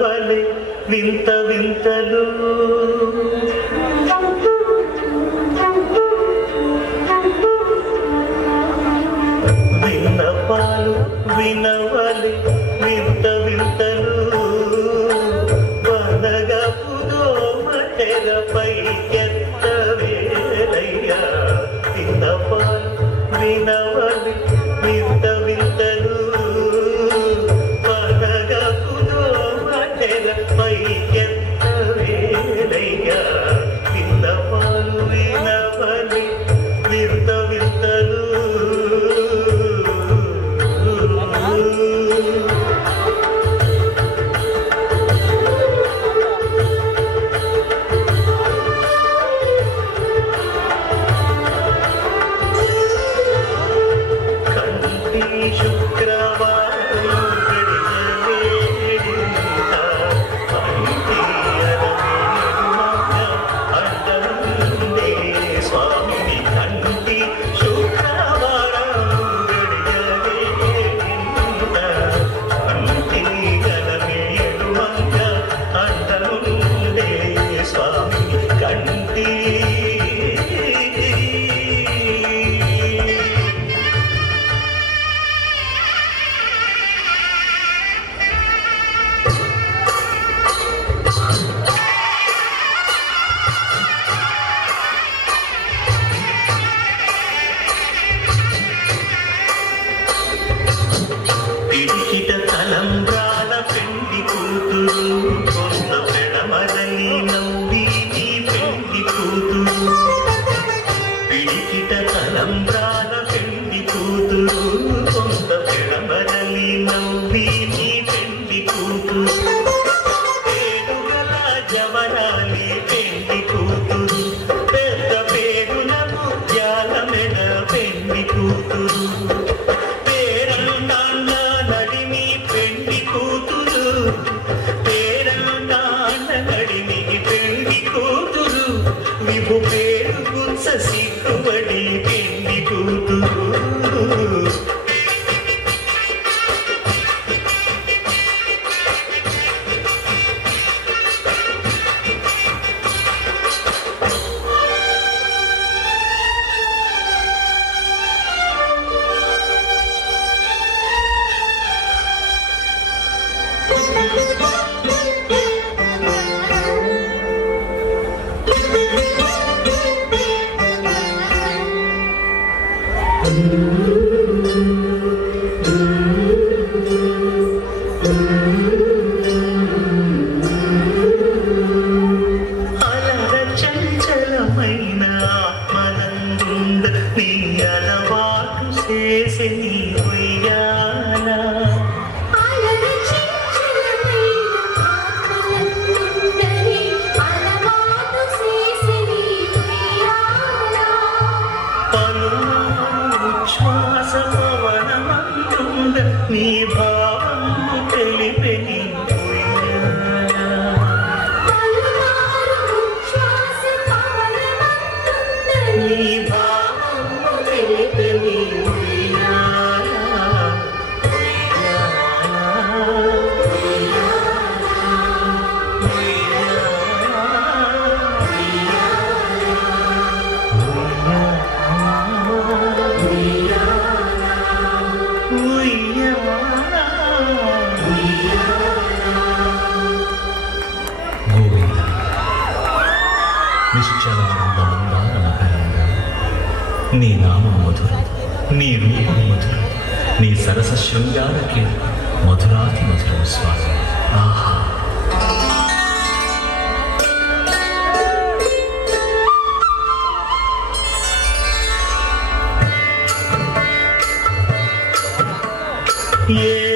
వలె వింత వింతలు. విన్నపాలు వినవలి వింత వింతలు. వనగపుదో తెరపై బడి పెళ్ళి కూతురు. నీ నామం మధురం నీ రూపం మధురం నీ సరస శృంగారకే మధురాతి మధురం స్వామి ఆహా Yeah.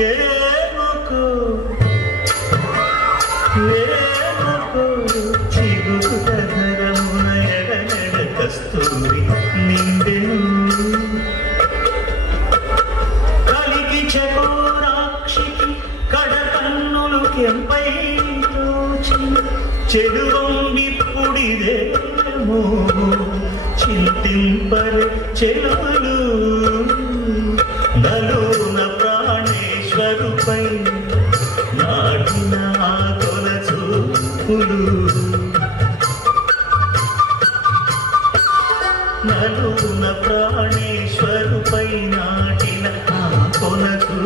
ఏనుకు ఏనుకు చిగురు కదరమున ఎడనెడ కస్తూరి నిండెను కలిగి చకోరాక్షికి కడకన్నులు కెంపై తోచి చెడు వంగిప్పుడిదేమో చింతింపరు చెలువులు ఎప్పుడు నలుగున ప్రాణేశ్వరుపై నాటిన కొనకు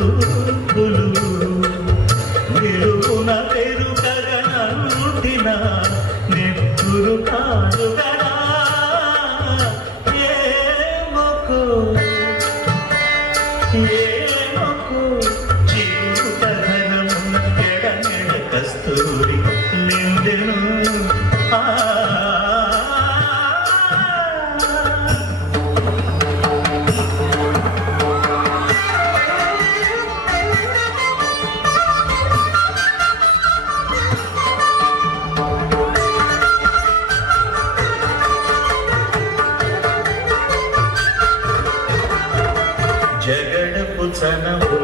నిలుగున పెరుగగన నెట్టురు కాదుగా Lieutenant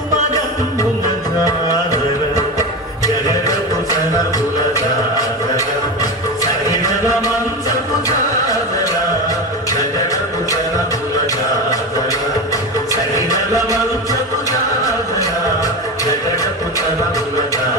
రాజ్యము రాజయా జగడపు తన ఉన్నదా